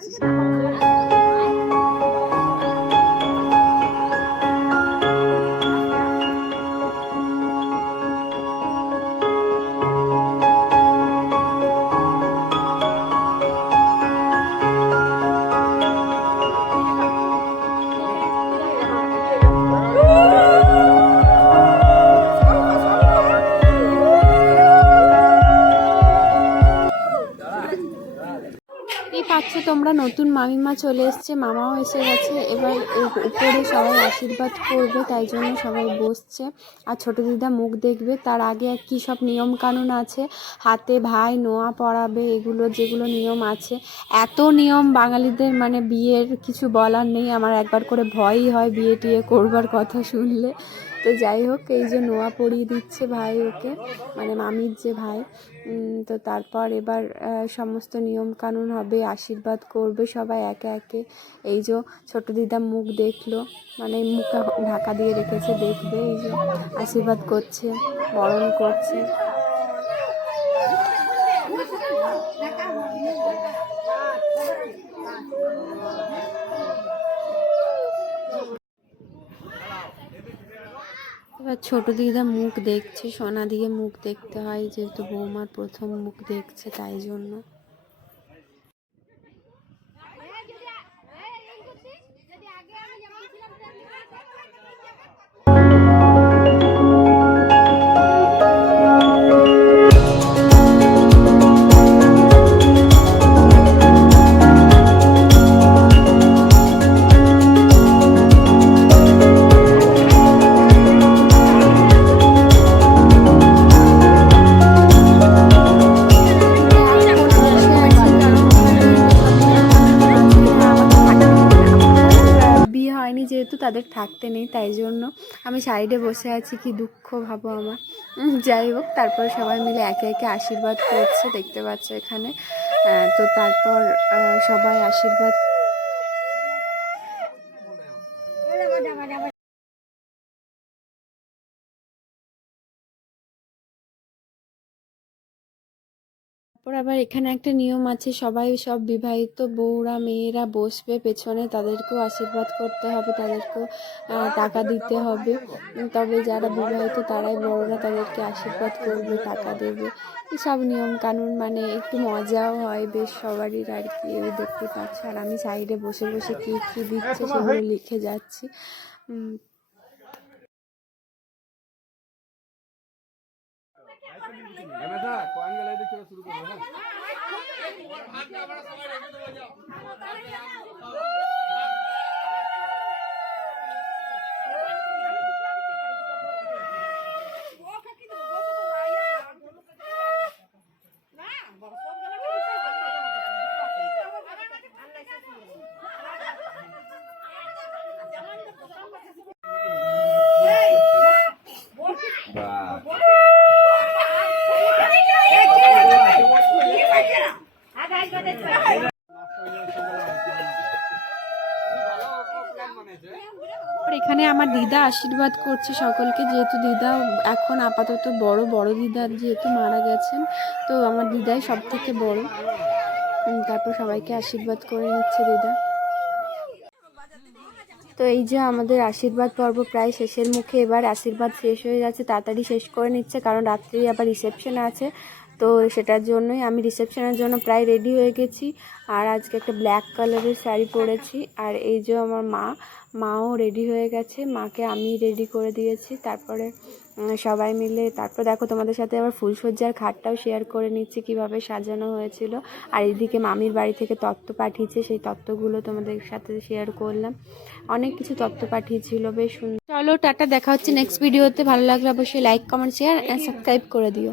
直接打包 এই তোমরা নতুন মামিমা চলে এসছে, মামাও এসে গেছে। এবার উপরে সবাই আশীর্বাদ করবে, তাই জন্য সবাই বসছে। আর ছোটো দিদা মুখ দেখবে, তার আগে কী সব নিয়ম কানুন আছে? হাতে ভাই, নোয়া পড়াবে এগুলো যেগুলো নিয়ম আছে। এত নিয়ম বাঙালিদের মানে বিয়ের কিছু বলার নেই। আমার একবার করে ভয়ই হয় বিয়ে টিয়ে করবার কথা শুনলে। তো যাই হোক, এই যে নোয়া পরিয়ে দিচ্ছে ভাই ওকে মানে মামির যে ভাই তো তারপর এবার সমস্ত নিয়ম কানুন হবে, আশীর্বাদ করবে সবাই একে একে। এই যে ছোটো দিদা মুখ দেখল মানে মুখ ঢাকা দিয়ে রেখেছে, দেখবে এই যে আশীর্বাদ করছে, বরণ করছে। এবার ছোট দিদা মুখ দেখছে, সোনা দিয়ে মুখ দেখতে হয়, যেহেতু বৌমার প্রথম মুখ দেখছে, তাই জন্য। তাদের থাকতে নেই, তাই জন্য আমি সাইডে বসে আছি, কি দুঃখ ভাবো আমার। যাই হোক, তারপর সবাই মিলে একে একে আশীর্বাদ করছে, দেখতে পাচ্ছ এখানে। তো তারপর সবাই আশীর্বাদ তারপর আবার এখানে একটা নিয়ম আছে, সবাই সব বিবাহিত বউরা মেয়েরা বসবে পেছনে, তাদেরকেও আশীর্বাদ করতে হবে, তাদেরকেও টাকা দিতে হবে। তবে যারা বিবাহিত তারাই বড়রা তাদেরকে আশীর্বাদ করবে, টাকা দেবে। সব নিয়ম কানুন মানে একটু মজাও হয় বেশ সবারই আর কি দেখতে পাচ্ছ। আর আমি সাইডে বসে বসে কী কী দিচ্ছে সেগুলো লিখে যাচ্ছি। কয়েন গেলে দেখতে শুরু করব হ্যাঁ। এখানে আমার দিদা আশীর্বাদ করছে সকলকে, যেহেতু দিদা এখন আপাতত বড় বড় দিদা যেহেতু মারা গেছেন, তো আমার দিদাই সব থেকে বড় তারপর সবাইকে আশীর্বাদ করে নিচ্ছে দিদা। তো এই যে আমাদের আশীর্বাদ পর্ব প্রায় শেষের মুখে, এবার আশীর্বাদ শেষ হয়ে যাচ্ছে, তাড়াতাড়ি শেষ করে নিচ্ছে, কারণ রাত্রেই আবার রিসেপশন আছে। তো সেটার জন্যই আমি রিসেপশনের জন্য প্রায় রেডি হয়ে গেছি। আর আজকে একটা ব্ল্যাক কালারের শাড়ি পরেছি। আর এই যে আমার মা, মাও রেডি হয়ে গেছে। মাকে আমি রেডি করে দিয়েছি। তারপরে সবাই মিলে, তারপর দেখো তোমাদের সাথে আবার ফুলসজ্জার খাটটাও শেয়ার করে নিচ্ছি, কীভাবে সাজানো হয়েছিল। আর এদিকে মামির বাড়ি থেকে তত্ত্ব পাঠিয়েছে। সেই তত্ত্বগুলো তোমাদের সাথে শেয়ার করলাম। অনেক কিছু তত্ত্ব পাঠিয়েছিল, বেশ সুন্দর চলো, টাটা, দেখা হচ্ছে নেক্সট ভিডিওতে ভালো লাগলে অবশ্যই like comment share and subscribe করে দিও।